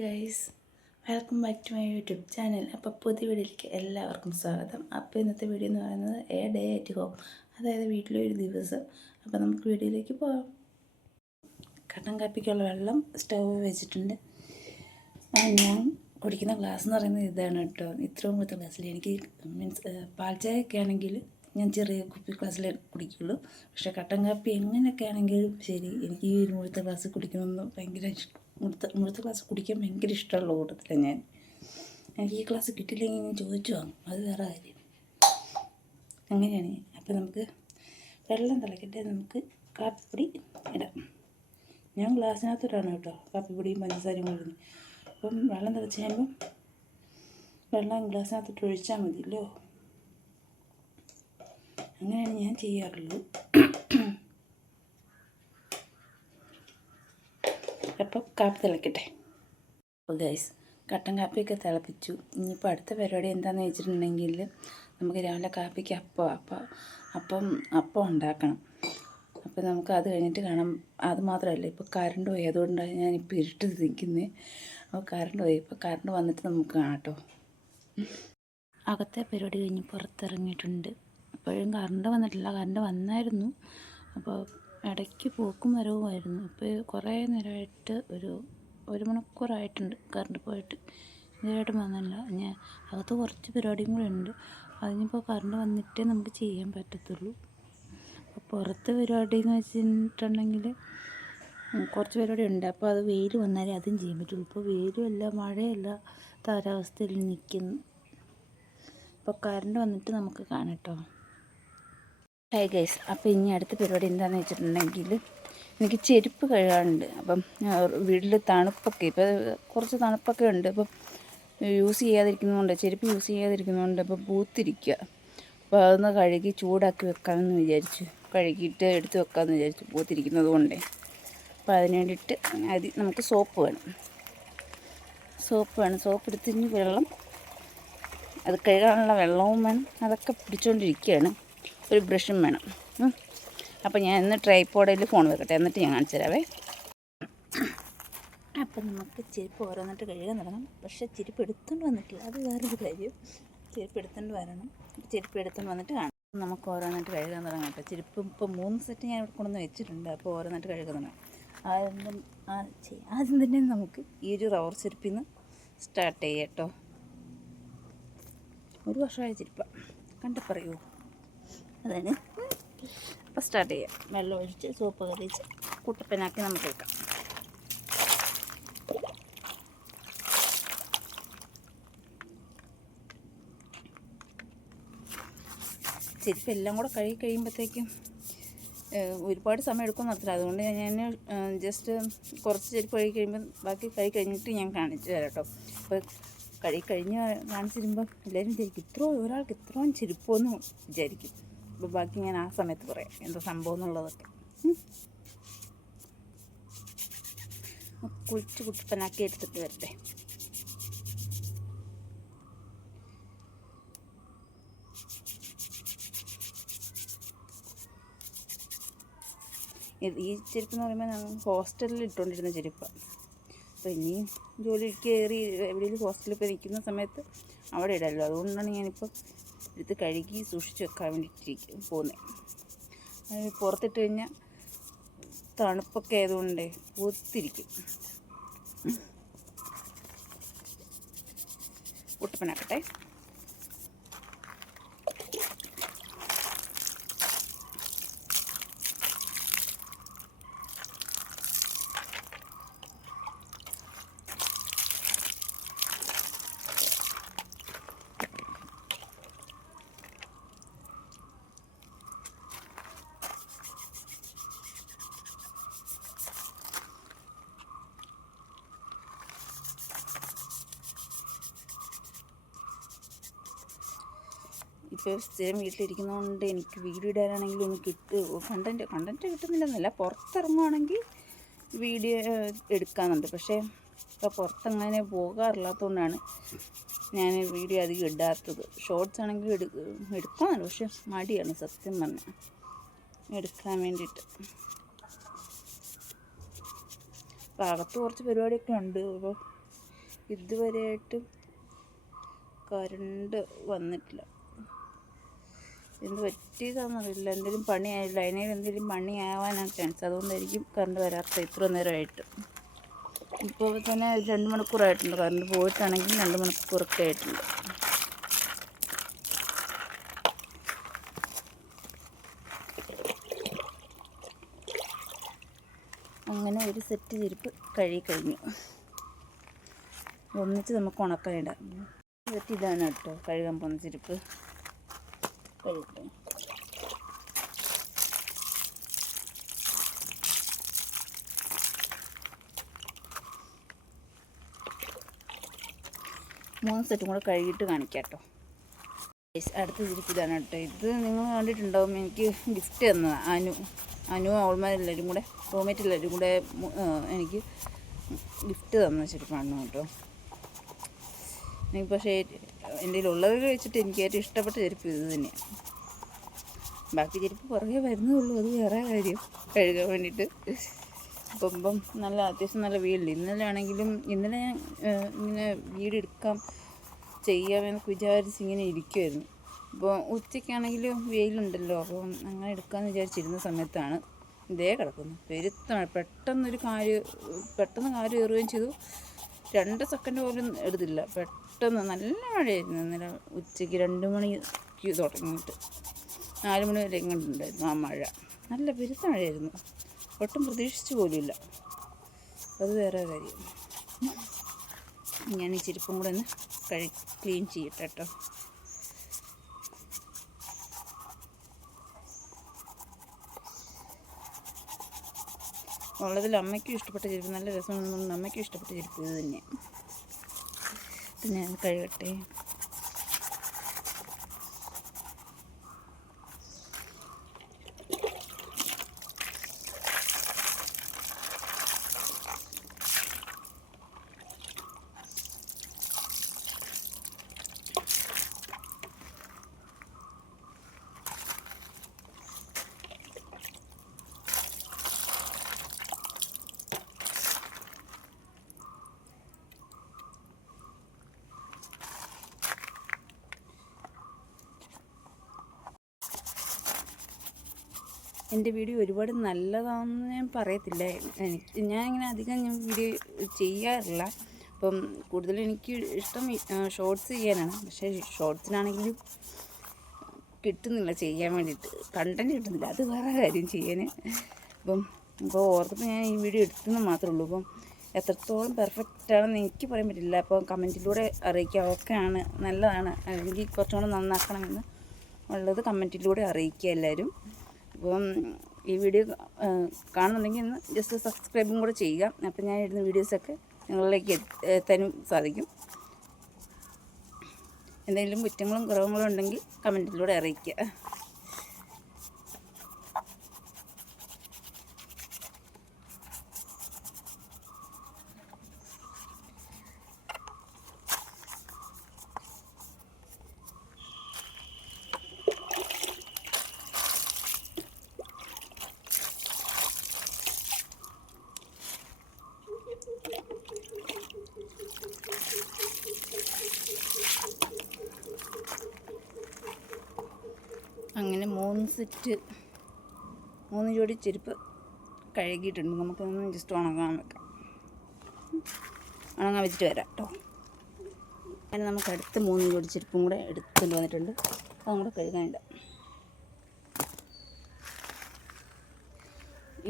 Guys, welcome back to my YouTube channel. അപ്പോൾ പുതിയ വീഡിയോയിലേക്ക് എല്ലാവർക്കും സ്വാഗതം. അപ്പോൾ ഇന്നത്തെ വീഡിയോ എന്ന് പറയുന്നത് എ ഡേ അറ്റ് ഹോം, അതായത് വീട്ടിലൊരു ദിവസം. അപ്പോൾ നമുക്ക് വീഡിയോയിലേക്ക് പോകാം. കട്ടൻ കാപ്പിക്കുള്ള വെള്ളം സ്റ്റവ് വെച്ചിട്ടുണ്ട്. ഞാൻ കുടിക്കുന്ന ഗ്ലാസ് എന്ന് പറയുന്നത് ഇതാണ് കേട്ടോ. ഇത്രയും കൊടുത്ത ഗ്ലാസ്സിൽ എനിക്ക് പാൽ ചായയൊക്കെ ആണെങ്കിൽ ഞാൻ ചെറിയ കുപ്പി ഗ്ലാസ്സിലേ കുടിക്കുള്ളൂ. പക്ഷേ കട്ടൻ കാപ്പി എങ്ങനെയൊക്കെ ആണെങ്കിലും ശരി, എനിക്ക് ഈ മുഴുത്ത ഗ്ലാസ് കുടിക്കണമെന്ന് ഭയങ്കര മുഴുത്ത ഗ്ലാസ് കുടിക്കാൻ ഭയങ്കര ഇഷ്ടമുള്ള കൂട്ടത്തിലാണ് ഞാൻ. എനിക്ക് ഈ ഗ്ലാസ് കിട്ടിയില്ലെങ്കിൽ ഞാൻ ചോദിച്ചു വാങ്ങും, അത് വേറെ കാര്യം. അങ്ങനെയാണ്. അപ്പോൾ നമുക്ക് വെള്ളം തിളക്കട്ടെ, നമുക്ക് കാപ്പിപ്പൊടി ഇടാം. ഞാൻ ഗ്ലാസ്സിനകത്തോട്ടാണ് കേട്ടോ കാപ്പിപ്പൊടിയും പഞ്ചസാരയും കൊള്ളുന്നത്. അപ്പം വെള്ളം തിളച്ച് കഴിയുമ്പം വെള്ളം ഗ്ലാസ്സിനകത്തോട്ട് ഒഴിച്ചാൽ മതിയല്ലോ. അങ്ങനെയാണ് ഞാൻ ചെയ്യാറുള്ളൂ. അപ്പം കാപ്പി തിളക്കട്ടെ. അപ്പോൾ ഗൈസ്, കട്ടൻ കാപ്പിയൊക്കെ തിളപ്പിച്ചു. ഇനിയിപ്പോൾ അടുത്ത പരിപാടി എന്താണെന്ന് വെച്ചിട്ടുണ്ടെങ്കിൽ നമുക്ക് രാവിലെ കാപ്പിക്ക് അപ്പം ഉണ്ടാക്കണം. അപ്പോൾ നമുക്ക് അത് കഴിഞ്ഞിട്ട് കാണാം. അത് മാത്രമല്ല, ഇപ്പോൾ കറണ്ട് പോയി, അതുകൊണ്ടാണ് ഞാനിപ്പോൾ ഇരുട്ട് നിൽക്കുന്നത്. അപ്പോൾ കറണ്ട് പോയി. ഇപ്പോൾ കറണ്ട് വന്നിട്ട് നമുക്ക് കാണാം കേട്ടോ. അകത്തെ പരിപാടി കഴിഞ്ഞ് പുറത്തിറങ്ങിയിട്ടുണ്ട്. അപ്പോഴും കറണ്ട് വന്നിട്ടില്ല. കറണ്ട് വന്നായിരുന്നു, അപ്പോൾ ഇടയ്ക്ക് പോക്കും വരവുമായിരുന്നു. ഇപ്പോൾ കുറേ നേരമായിട്ട് ഒരു മണിക്കൂറായിട്ടുണ്ട് കറണ്ട് പോയിട്ട്. ഇതുവരെയായിട്ടും വന്നില്ല. ഞാൻ അകത്ത് കുറച്ച് പരിപാടിയും കൂടെ ഉണ്ട്. അതിനിപ്പോൾ കറണ്ട് വന്നിട്ടേ നമുക്ക് ചെയ്യാൻ പറ്റത്തുള്ളൂ. അപ്പോൾ പുറത്ത് പരിപാടി എന്ന് വെച്ചിട്ടുണ്ടെങ്കിൽ കുറച്ച് പരിപാടി ഉണ്ട്. അപ്പോൾ അത് വെയിൽ വന്നാലേ അതും ചെയ്യാൻ പറ്റുള്ളൂ. ഇപ്പോൾ വെയിലുമല്ല മഴയല്ല കാലാവസ്ഥയിൽ നിൽക്കുന്നു. അപ്പോൾ കറണ്ട് വന്നിട്ട് നമുക്ക് കാണാം കേട്ടോ. ഹായ് ഗൈസ്, അപ്പോൾ ഇനി അടുത്ത പരിപാടി എന്താണെന്ന് വെച്ചിട്ടുണ്ടെങ്കിൽ എനിക്ക് ചെരുപ്പ് കഴുകാനുണ്ട്. അപ്പം വീട്ടിൽ തണുപ്പൊക്കെ, ഇപ്പോൾ കുറച്ച് തണുപ്പൊക്കെ ഉണ്ട്. അപ്പം ചെരുപ്പ് യൂസ് ചെയ്യാതിരിക്കുന്നതുകൊണ്ട് അപ്പോൾ പൂത്തിരിക്കുക. അപ്പോൾ അതൊന്ന് കഴുകി ചൂടാക്കി വെക്കാമെന്ന് വിചാരിച്ചു. കഴുകിയിട്ട് എടുത്ത് വെക്കാമെന്ന് വിചാരിച്ചു, പൂത്തിരിക്കുന്നത് കൊണ്ടേ. അപ്പോൾ അതിന് വേണ്ടിയിട്ട് നമുക്ക് സോപ്പ് വേണം. സോപ്പ് എടുത്തിന് വെള്ളം, അത് കഴുകാനുള്ള വെള്ളവും വേണം. അതൊക്കെ പിടിച്ചുകൊണ്ടിരിക്കുകയാണ്. ഒരു ബ്രഷും വേണം. അപ്പോൾ ഞാൻ ഇന്ന് ട്രൈപോഡിൽ ഫോൺ വെക്കട്ടെ, എന്നിട്ട് ഞാൻ കാണിച്ചു തരാവേ. അപ്പം നമുക്ക് ചെരുപ്പ് ഓരോന്നിട്ട് കഴുകാൻ തുടങ്ങാം. പക്ഷേ ചെരുപ്പ് എടുത്തുകൊണ്ട് വന്നിട്ടില്ല, അത് വേറൊരു കാര്യം. ചെരുപ്പ് എടുത്തുകൊണ്ട് വന്നിട്ട് കാണാം. നമുക്ക് ഓരോന്നിട്ട് കഴുകാൻ തുടങ്ങാം കേട്ടോ. ചെരുപ്പ് ഇപ്പോൾ 3 സെറ്റ് ഞാൻ ഇവിടെ കൊണ്ടുവന്ന് വെച്ചിട്ടുണ്ട്. അപ്പോൾ ഓരോന്നിട്ട് കഴുകാൻ തുടങ്ങാം. ആദ്യം തന്നെ നമുക്ക് ഈ ഒരു റബ്ബർ ചെരുപ്പിൽ നിന്ന് സ്റ്റാർട്ട് ചെയ്യാം കേട്ടോ. 1 വർഷമായ ചെരുപ്പാണ്, കണ്ടു അതാണ്. അപ്പോൾ സ്റ്റാർട്ട് ചെയ്യാം. വെള്ളം ഒഴിച്ച് സോപ്പ് കളിച്ച് കുട്ടപ്പനാക്കി നമുക്ക് വെക്കാം. ചെരുപ്പ് എല്ലാം കൂടെ കഴുകി കഴിയുമ്പോഴത്തേക്കും ഒരുപാട് സമയം എടുക്കും നിർത്തില്ല. അതുകൊണ്ട് ഞാൻ ജസ്റ്റ് കുറച്ച് ചെരുപ്പ് കഴുകി കഴിയുമ്പോൾ ബാക്കി കഴുകി കഴിഞ്ഞിട്ട് ഞാൻ കാണിച്ചു തരാം കേട്ടോ. അപ്പോൾ കഴിഞ്ഞ് കാണിച്ചു തരുമ്പോൾ എല്ലാവരും വിചാരിക്കും ഒരാൾക്ക് ഇത്രയും ചെരുപ്പമെന്ന് വിചാരിക്കും. അപ്പോൾ ബാക്കി ഞാൻ ആ സമയത്ത് പറയാം എന്താ സംഭവം എന്നുള്ളതൊക്കെ. കുളിച്ച് കുട്ടപ്പനാക്കി എടുത്തിട്ട് വരട്ടെ. ഈ ചെരുപ്പ് എന്ന് പറയുമ്പോൾ ഞാൻ ഹോസ്റ്റലിൽ ഇട്ടുകൊണ്ടിരുന്ന ചെരുപ്പാണ്. അപ്പോൾ ഇനി ജോലിക്ക് കയറി എവിടെയെങ്കിലും ഹോസ്റ്റലിൽ പോയി നിൽക്കുന്ന സമയത്ത് അവിടെ ഇടാമല്ലോ. അതുകൊണ്ടാണ് ഞാനിപ്പോൾ എടുത്ത് കഴുകി സൂക്ഷിച്ച് വെക്കാൻ വേണ്ടിയിട്ടിരിക്കും പോകുന്നത്. പുറത്തിട്ട് കഴിഞ്ഞാൽ തണുപ്പൊക്കെ ആയതുകൊണ്ട് പൂത്തിരിക്കും. കുട്ടപ്പനാക്കട്ടെ. ഇപ്പോൾ സ്ഥിരം വീട്ടിലിരിക്കുന്നതുകൊണ്ട് എനിക്ക് വീഡിയോ ഇടാനാണെങ്കിലും എനിക്ക് കണ്ടൻറ്റ് കിട്ടുന്നില്ലെന്നല്ല. പുറത്തിറങ്ങുവാണെങ്കിൽ വീഡിയോ എടുക്കാമെന്നുണ്ട്. പക്ഷേ ഇപ്പോൾ പുറത്തങ്ങനെ പോകാറില്ലാത്തതുകൊണ്ടാണ് ഞാൻ വീഡിയോ അധികം ഇടാത്തത്. ഷോർട്സ് ആണെങ്കിൽ എടുക്കാമല്ലോ, പക്ഷെ മടിയാണ് സത്യം പറഞ്ഞാൽ എടുക്കാൻ വേണ്ടിയിട്ട്. അപ്പോൾ അകത്ത് കുറച്ച് പരിപാടിയൊക്കെ ഉണ്ട്. അപ്പോൾ ഇതുവരെയായിട്ടും കറണ്ട് വന്നിട്ടില്ല. എന്ത് പറ്റിയതാണെന്നറിയില്ല. എന്തെങ്കിലും പണിയായില്ല, അതിനേൽ എന്തെങ്കിലും പണിയാവാനാണ് ചാൻസ്. അതുകൊണ്ടായിരിക്കും കറണ്ട് വരാത്ത ഇത്ര നേരമായിട്ട്. ഇപ്പോൾ തന്നെ 2 മണിക്കൂറായിട്ടുണ്ട്. കറണ്ട് പോയിട്ടാണെങ്കിൽ 2 മണിക്കൂറൊക്കെ ആയിട്ടുണ്ട്. അങ്ങനെ ഒരു സെറ്റ് ചെരുപ്പ് കഴുകി കഴിഞ്ഞു. ഒന്നിച്ച് നമുക്ക് ഉണക്കാനിടാം. സെറ്റ് ഇതാണ് കേട്ടോ കഴുകാൻ പോകുന്ന ചെരുപ്പ്. കഴുകട്ടെ. മൂന്ന് സെറ്റും കൂടെ കഴുകിയിട്ട് കാണിക്കാം കേട്ടോ. അടുത്ത ചെരുപ്പ് ഇതാണ് കേട്ടോ. ഇത് നിങ്ങൾ കണ്ടിട്ടുണ്ടാവും. എനിക്ക് ഗിഫ്റ്റ് തന്നതാണ് അനു അവൾമാരെല്ലാവരും കൂടെ, റൂംമേറ്റ് എല്ലാവരും കൂടെ എനിക്ക് ഗിഫ്റ്റ് തന്ന ചെരുപ്പാണ് കേട്ടോ. എനിക്ക് പക്ഷേ എൻ്റെ ഉള്ളവർ വെച്ചിട്ട് എനിക്ക് ഏറ്റവും ഇഷ്ടപ്പെട്ട ചെരുപ്പ് ഇത് തന്നെയാണ്. ബാക്കി ചെരുപ്പ് പുറകെ വരുന്നതുള്ളൂ, അത് വേറെ കാര്യം, കഴുകാൻ വേണ്ടിയിട്ട്. അപ്പം നല്ല അത്യാവശ്യം നല്ല വെയിലുണ്ട്. ഇന്നലെ ഞാൻ ഇങ്ങനെ വീഡിയോ എടുക്കാം ചെയ്യാമെന്നൊക്കെ വിചാരിച്ച് ഇങ്ങനെ ഇരിക്കുമായിരുന്നു. അപ്പോൾ ഉച്ചയ്ക്കാണെങ്കിലും വെയിലുണ്ടല്ലോ, അപ്പം അങ്ങനെ എടുക്കാമെന്ന് വിചാരിച്ചിരുന്ന സമയത്താണ് ഇതേ കിടക്കുന്നു. പെരുത്താണ്. പെട്ടെന്ന് കാര്യം ഏറുകയും ചെയ്തു. 2 സെക്കൻഡ് പോലും എടുത്തില്ല. പെട്ടെന്ന് നല്ല മഴയായിരുന്നു. ഇന്നലെ ഉച്ചയ്ക്ക് 2 മണിക്ക് തുടങ്ങിയിട്ട് 4 മണി വരെ ഇങ്ങോട്ടുണ്ടായിരുന്നു ആ മഴ. നല്ല പെരുത്ത മഴയായിരുന്നു. ഒട്ടും പ്രതീക്ഷിച്ചു പോലുമില്ല. അത് വേറെ കാര്യം. ഞാൻ ഈ ചെരുപ്പും കൂടെ ഒന്ന് ക്ലീൻ ചെയ്യട്ടെ കേട്ടോ. ഉള്ളതിൽ അമ്മയ്ക്കും ഇഷ്ടപ്പെട്ട ചെരുപ്പ്, നല്ല രസമുണ്ടെന്ന് അമ്മയ്ക്കും ഇഷ്ടപ്പെട്ട ചെരുപ്പ് ഇത് തന്നെയാണ്. ഇത് ഞാൻ കഴുകട്ടെ. എൻ്റെ വീഡിയോ ഒരുപാട് നല്ലതാണെന്ന് ഞാൻ പറയത്തില്ല. ഞാനിങ്ങനെ അധികം വീഡിയോ ചെയ്യാറില്ല. അപ്പം കൂടുതലും എനിക്ക് ഇഷ്ടം ഷോർട്സ് ചെയ്യാനാണ്. പക്ഷേ ഷോർട്സിനാണെങ്കിലും കിട്ടുന്നില്ല ചെയ്യാൻ വേണ്ടിയിട്ട്, കണ്ടൻറ്റ് കിട്ടുന്നില്ല. അത് വേറെ കാര്യം ചെയ്യാൻ. ഇപ്പോൾ ഓർത്തപ്പോൾ ഞാൻ ഈ വീഡിയോ എടുത്തെന്ന് മാത്രമേ ഉള്ളൂ. അപ്പം എത്രത്തോളം പെർഫെക്റ്റ് ആണെന്ന് എനിക്ക് പറയാൻ പറ്റില്ല. അപ്പോൾ കമൻറ്റിലൂടെ അറിയിക്കുക. ഓക്കെയാണ്, നല്ലതാണ്, അല്ലെങ്കിൽ കുറച്ചും കൂടെ നന്നാക്കണമെന്ന് ഉള്ളത് കമൻറ്റിലൂടെ അറിയിക്കുക എല്ലാവരും. അപ്പം ഈ വീഡിയോ കാണുന്നുണ്ടെങ്കിൽ ഒന്ന് ജസ്റ്റ് സബ്സ്ക്രൈബും കൂടെ ചെയ്യുക. അപ്പം ഞാൻ ഇടുന്ന വീഡിയോസൊക്കെ നിങ്ങളിലേക്ക് എത്താനും സാധിക്കും. എന്തെങ്കിലും കുറ്റങ്ങളും കുറവുകളും ഉണ്ടെങ്കിൽ കമൻറ്റിലൂടെ അറിയിക്കുക. അങ്ങനെ 3 ജോഡി ചെരുപ്പ് കഴുകിയിട്ടുണ്ട്. നമുക്കൊന്ന് ജസ്റ്റ് ഉണങ്ങാൻ വെക്കാം. ഉണങ്ങാൻ വെച്ചിട്ട് വരാം കേട്ടോ. അങ്ങനെ നമുക്ക് അടുത്ത 3 ജോഡി ചെരുപ്പും കൂടെ എടുത്തുകൊണ്ട് വന്നിട്ടുണ്ട്. അതും കൂടെ കഴുകാനുണ്ട്.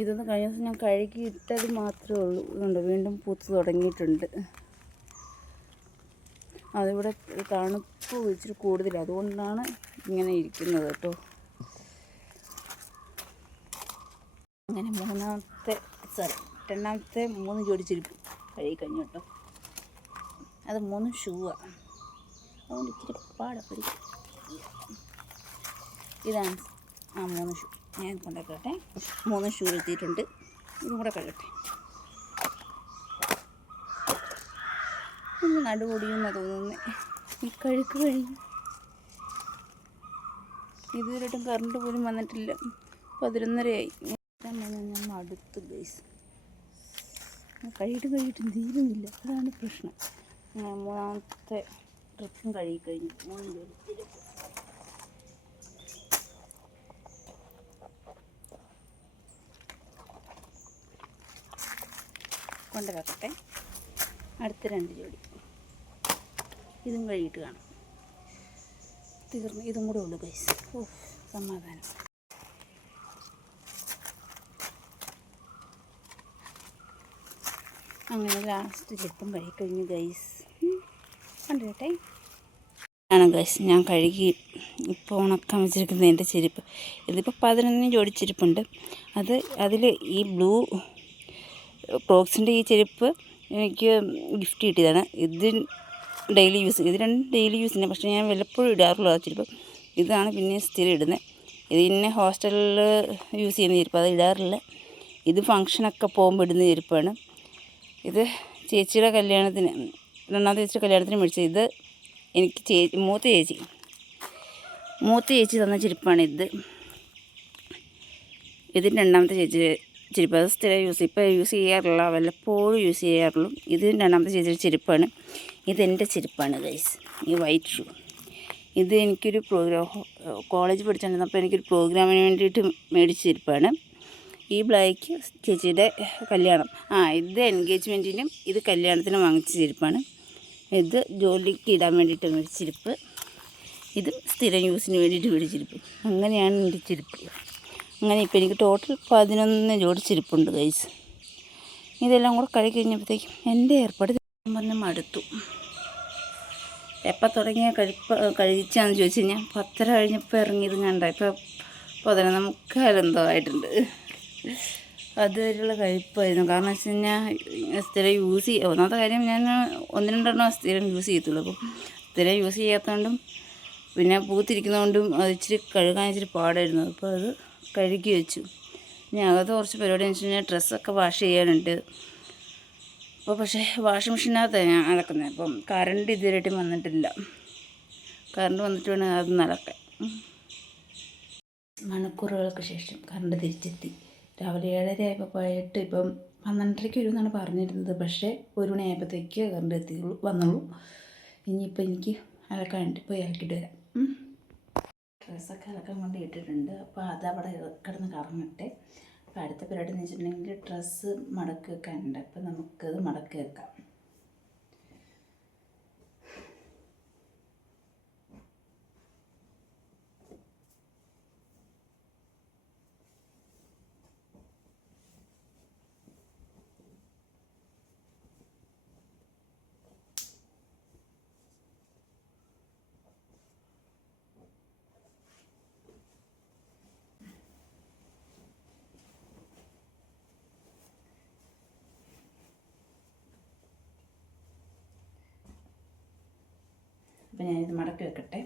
ഇതൊന്ന് കഴിഞ്ഞ ദിവസം ഞാൻ കഴുകിയിട്ടത് മാത്രമേ ഉള്ളൂ. ഇതുണ്ട്, വീണ്ടും പൂത്ത് തുടങ്ങിയിട്ടുണ്ട്. അതിവിടെ തണുപ്പ് ഇച്ചിരി കൂടുതലാണ്, അതുകൊണ്ടാണ് ഇങ്ങനെ ഇരിക്കുന്നത് കേട്ടോ. അങ്ങനെ രണ്ടാമത്തെ 3 ജോഡി ചെരുപ്പ് കഴുകി കഴിഞ്ഞു കേട്ടോ. അത് 3 ഷൂവാണ്, അതുകൊണ്ട് ഇച്ചിരി പാടപ്പടി. ഇതാണ് ആ 3 ഷൂ. ഞാൻ കൊണ്ടുവയ്ക്കട്ടെ. 3 ഷൂ എത്തിയിട്ടുണ്ട്. ഇതും കൂടെ കഴുകട്ടെ. ഒന്ന് നടുപൊടിയെന്നാണ് തോന്നുന്നത്. ഈ കഴുക്ക് കഴിയും. ഇതുവരെയായിട്ടും കറണ്ട് പോലും വന്നിട്ടില്ല. 11:30 ഞാൻ മടുത്തു ഗൈസ്. കഴിയിട്ടും തീരുന്നില്ല. അതാണ് പ്രശ്നം. മൂന്നാമത്തെ ട്രിപ്പും കഴുകിക്കഴിഞ്ഞു. 3 ജോഡി ചെരുപ്പ് കൊണ്ട് വെക്കട്ടെ. അടുത്ത 2 ജോഡി ഇതും കഴുകിയിട്ട് കാണാം. തീർന്നു. ഇതും കൂടെ ഉള്ളു ഗൈസ്. സമാധാനം. അങ്ങനെ ലാസ്റ്റ് ചെരുപ്പും കഴുകിക്കഴിഞ്ഞു ഗൈസ്. കണ്ടിട്ടെ ആണ് ഗൈസ് ഞാൻ കഴുകി ഇപ്പോൾ ഉണക്കാൻ വെച്ചിരിക്കുന്നത് എൻ്റെ ചെരുപ്പ്. ഇതിപ്പോൾ 11 ജോഡി ചെരുപ്പുണ്ട്. അതിൽ ഈ ബ്ലൂ ക്രോക്സിൻ്റെ ഈ ചെരുപ്പ് എനിക്ക് ഗിഫ്റ്റ് കിട്ടിയതാണ്. ഇത് ഡെയിലി യൂസ്. ഇത് 2 ഡെയിലി യൂസിന്, പക്ഷേ ഞാൻ വല്ലപ്പോഴും ഇടാറുള്ളൂ ആ ചെരുപ്പ്. ഇതാണ് പിന്നെ സ്ഥിരം ഇടുന്നത്. ഇത് പിന്നെ ഹോസ്റ്റലിൽ യൂസ് ചെയ്യുന്ന ചെരുപ്പ്, അത് ഇടാറില്ല. ഇത് ഫങ്ഷനൊക്കെ പോകുമ്പോൾ ഇടുന്ന ചെരുപ്പാണ്. ഇത് ചേച്ചിയുടെ കല്യാണത്തിന്, 2ാമത്തെ ചേച്ചിയുടെ കല്യാണത്തിന് മേടിച്ചത്. ഇത് എനിക്ക് മൂത്ത ചേച്ചി തന്ന ചെരുപ്പാണിത്. ഇത് 2ാമത്തെ ചേച്ചി ചെരുപ്പ്. അത് സ്ഥിരം ഇപ്പോൾ യൂസ് ചെയ്യാറില്ല, വല്ലപ്പോഴും യൂസ് ചെയ്യാറുള്ളൂ. ഇത് 2ാമത്തെ ചേച്ചിയുടെ ചെരുപ്പാണ്. ഇതെൻ്റെ ചെരുപ്പാണ് ഗൈസ്, ഈ വൈറ്റ് ഷൂ. ഇത് എനിക്കൊരു കോളേജ് പഠിച്ചുകൊണ്ടിരുന്നപ്പോൾ എനിക്കൊരു പ്രോഗ്രാമിന് വേണ്ടിയിട്ട് മേടിച്ച ചെരുപ്പാണ്. ഈ ബ്ലാക്ക് ചേച്ചിയുടെ കല്യാണം, ഇത് എൻഗേജ്മെൻറ്റിനും ഇത് കല്യാണത്തിനും വാങ്ങിച്ച ചെരുപ്പാണ്. ഇത് ജോലിക്ക് ഇടാൻ വേണ്ടിയിട്ട് മേടിച്ച ചെരുപ്പ്. ഇത് സ്ഥിരം യൂസിന് വേണ്ടിയിട്ട് മേടിച്ച ചെരുപ്പ്. അങ്ങനെയാണ് എൻ്റെ ചെരുപ്പ്. അങ്ങനെ ഇപ്പോൾ എനിക്ക് ടോട്ടൽ 11 ജോഡി ചെരുപ്പുണ്ട് ഗൈസ്. ഇതെല്ലാം കൂടെ കഴുകി കഴിഞ്ഞപ്പോഴത്തേക്കും എൻ്റെ ഏർപ്പാട് പറഞ്ഞ് മടുത്തു. എപ്പോൾ തുടങ്ങിയ കഴിച്ചാന്ന് ചോദിച്ചു കഴിഞ്ഞാൽ 10:30 കഴിഞ്ഞപ്പോൾ ഇറങ്ങിയത് കണ്ട. ഇപ്പോൾ 11:45 എന്തോ ആയിട്ടുണ്ട്. അതുവരെയുള്ള കഴിപ്പായിരുന്നു. കാരണം വെച്ച് കഴിഞ്ഞാൽ സ്ഥിരം യൂസ് ചെയ്യുക. ഒന്നാമത്തെ കാര്യം ഞാൻ 1-2 സ്ഥിരം യൂസ് ചെയ്യത്തുള്ളൂ. അപ്പം സ്ഥിരം യൂസ് ചെയ്യാത്തതുകൊണ്ടും പിന്നെ പൂത്തിരിക്കുന്നതുകൊണ്ടും അത് ഇച്ചിരി കഴുകാൻ ഇച്ചിരി പാടായിരുന്നു. അപ്പോൾ അത് കഴുകി വെച്ചു. ഇനി അകത്ത് കുറച്ച് പരിപാടി എന്ന് വെച്ച് കഴിഞ്ഞാൽ ഡ്രസ്സൊക്കെ വാഷ് ചെയ്യാനുണ്ട്. അപ്പോൾ പക്ഷേ വാഷിംഗ് മെഷീനകത്താണ് ഞാൻ അലക്കുന്നത്. അപ്പം കറണ്ട് ഇതുവരെയായിട്ടും വന്നിട്ടില്ല. കറണ്ട് വന്നിട്ട് വേണം അത് നടക്കാൻ. മണിക്കൂറുകൾക്ക് ശേഷം കറണ്ട് തിരിച്ചെത്തി. രാവിലെ 7:30 ആയപ്പോൾ പോയിട്ട് ഇപ്പം 12:30 വരുമെന്നാണ് പറഞ്ഞിരുന്നത്. പക്ഷേ 1 മണിയായപ്പോഴത്തേക്ക് കറണ്ട് വന്നുള്ളൂ. ഇനിയിപ്പോൾ എനിക്ക് അലക്കാനുണ്ട്, പോയി അലക്കിയിട്ട് വരാം. ഡ്രസ്സൊക്കെ അലക്കാൻ കൊണ്ട് ഇട്ടിട്ടുണ്ട്. അപ്പോൾ അതവിടെ കിടന്ന് കറങ്ങട്ടെ. അപ്പോൾ അടുത്ത പരിപാടി എന്ന് വെച്ചിട്ടുണ്ടെങ്കിൽ ഡ്രസ്സ് മടക്കി വെക്കാനുണ്ട്. അപ്പോൾ നമുക്കത് മടക്കി വെക്കാം. അപ്പോൾ ഞാനിത് മടക്കി വെക്കട്ടെ.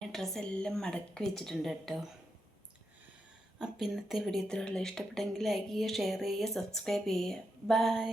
ഡ്രസ്സെല്ലാം മടക്കി വെച്ചിട്ടുണ്ട് കേട്ടോ. അപ്പോൾ ഇന്നത്തെ വീഡിയോ ഇത്രയുള്ള. ഇഷ്ടപ്പെട്ടെങ്കിൽ ലൈക്ക് ചെയ്യുക, ഷെയർ ചെയ്യുക, സബ്സ്ക്രൈബ് ചെയ്യുക. ബൈ.